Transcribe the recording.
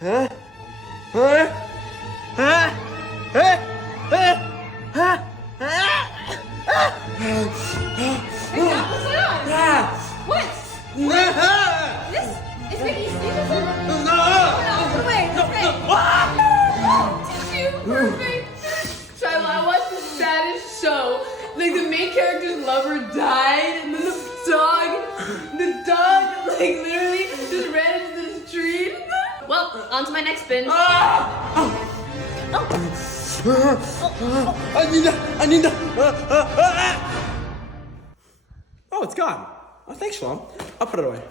Huh? Huh? Huh? Huh? Huh? Huh? Hey, Dad, what's going on? What? This is Mickey Stevenson? No, put away. Tissue, perfect. Shiloh, I watched the saddest show. Like, the main character's lover died, and then the dog, like, literally just ran into the street. Well, on to my next binge. Anita! Oh, it's gone. Oh, thanks, Mom. I'll put it away.